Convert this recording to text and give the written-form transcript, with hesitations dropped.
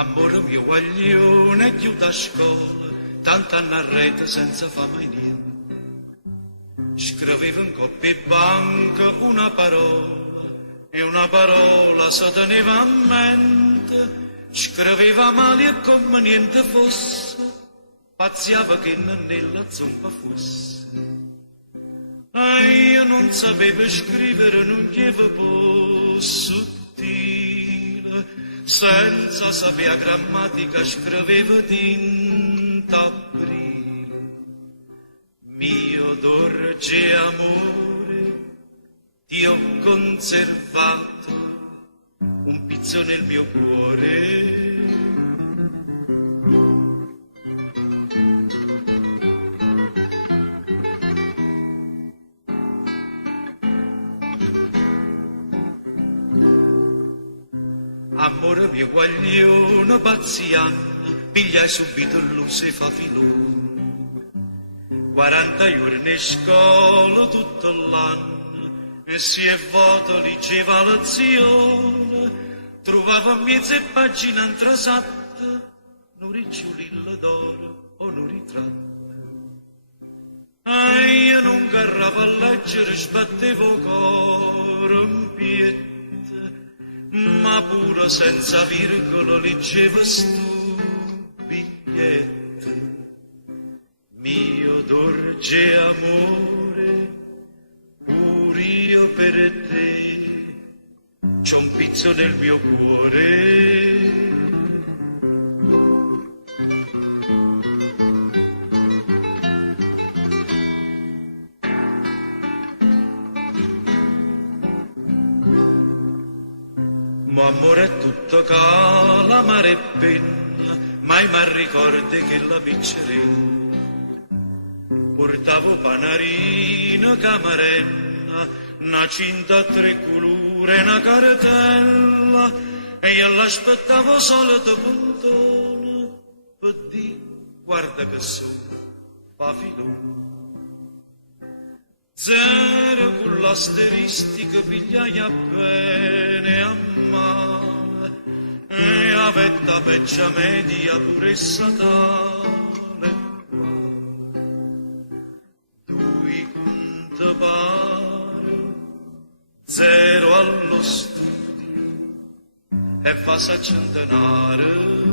Amore mio guaglione, chiuda a scuola, tant'anni a rete senza fare mai niente. Scrivevo in coppia e banca una parola, e una parola si teneva a mente. Scriveva male e come niente fosse, pazziava che nella zomba fosse. E io non sapevo scrivere, non chiedevo sottile, senza sapere grammatica scrivevo tinta aprile. Mio dolce amore, ti ho conservato un pizzo nel mio cuore. Amore mio guaglione, pazziano, pigliai subito il luce e fa filone. 40 ore in scuola tutto l'anno, e si è vuoto leggeva lezione, trovava mezze pagine intrasatte, non ricciolilla d'oro o non ritratto. E io non carravo a leggere, sbattevo coro in piette, ma pure senza virgola leggevo stu biglietto. Mio dolce amore, pure io per te c'ho un pizzo nel mio cuore. Ma amore è tutto cala, mare e penna, mai mi ricordi che la piccerella. Portavo panarino, camarella, una cinta a 3 colore, una cartella, e io l'aspettavo solito puntone, per dire, guarda che sono, fa filone. 0 con l'asteristica, pigliai a bene a male, e avetta peccia media pure statale. Pare 0 allo studio e fa a centenare.